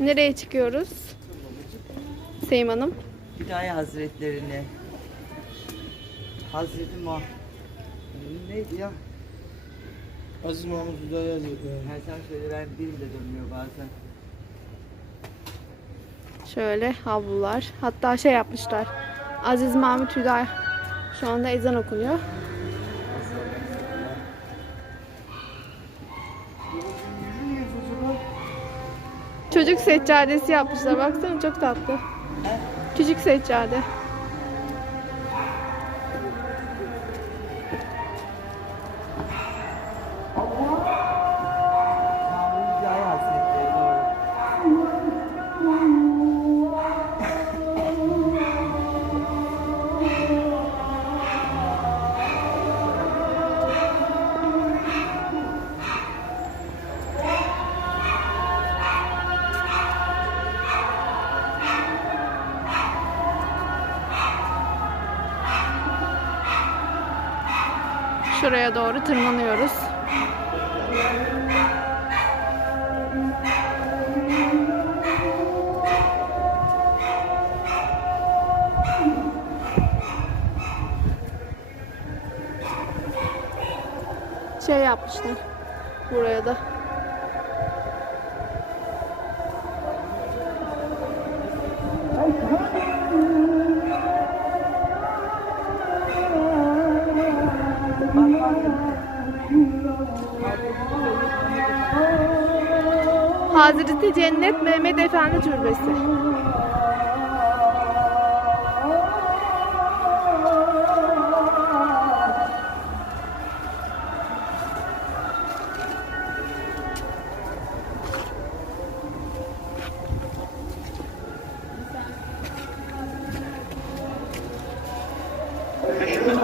Nereye çıkıyoruz? Seyim Hanım. Hüdayi Hazretlerini. Hazreti Muhammed. Neydi ya? Aziz Mahmut Hüdayi Hazretleri. Her sen söyle ben dilim de dönmüyor bazen. Şöyle havlular. Hatta şey yapmışlar. Aziz Mahmut Hüdayi. Şu anda ezan okunuyor. Çocuk seccadesi yapmışlar. Baksana çok tatlı. Küçük seccade. Şuraya doğru tırmanıyoruz. Şey yapmışlar buraya da. Hazreti Cennet Mehmet Efendi Türbesi.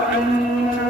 Hadi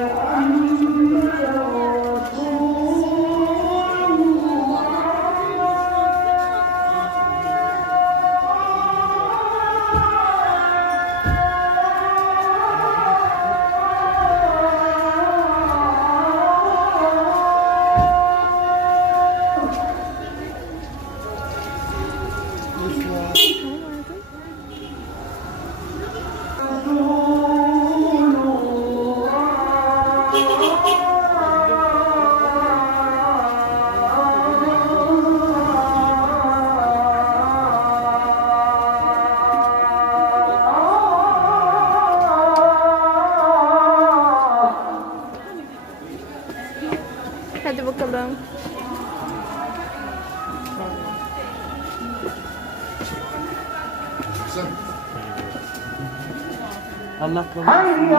Allah kabul etsin.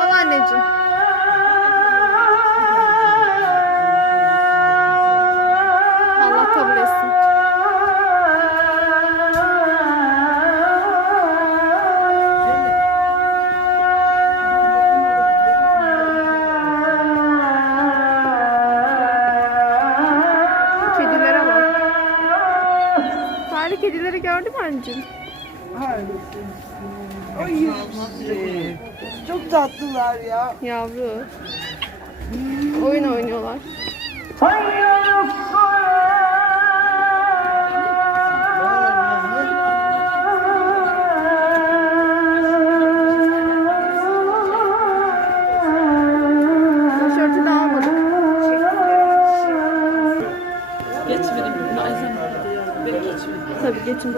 Al anneciğim. Allah kabul etsin. Kedilere bak. Tarih kedileri gördün mü anneciğim? Ay yürüsün. Çok tatlılar ya. Yavru. Oyun oynuyorlar. Geçmedim. Malzeme vardı ya. Ben geçmedim. Tabii geçin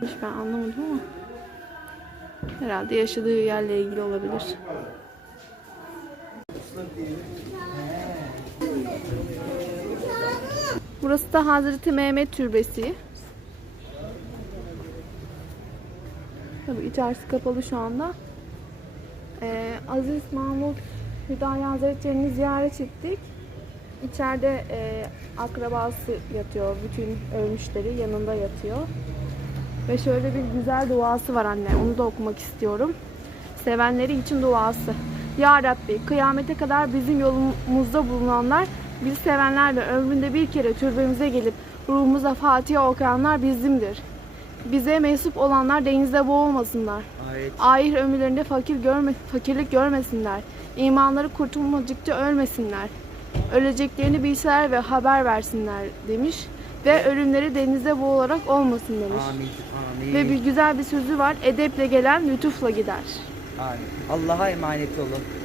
buyurun. Ben anlamadım ama. Herhalde yaşadığı yerle ilgili olabilir. Burası da Hazreti Mehmet Türbesi. Tabii içerisi kapalı şu anda. Ee, Aziz Mahmut Hüdayi Hazretleri'ni ziyaret ettik. İçeride e, akrabası yatıyor. Bütün ölmüşleri yanında yatıyor. Ve şöyle bir güzel duası var anne. Onu da okumak istiyorum. Sevenleri için duası. Ya Rabbi kıyamete kadar bizim yolumuzda bulunanlar, bizi sevenler ve ömründe bir kere türbemize gelip ruhumuza Fatiha okuyanlar bizimdir. Bize mensup olanlar denizde boğulmasınlar. Ayet. Ahir ömürlerinde fakir görme, fakirlik görmesinler. İmanları kurtulmadıkça ölmesinler. Öleceklerini bilseler ve haber versinler demiş. Ve ölümleri denizde boğularak olmasın demiş. Amin. Amin. Ve bir güzel bir sözü var. Edeple gelen lütufla gider. Amin. Allah'a emanet olun.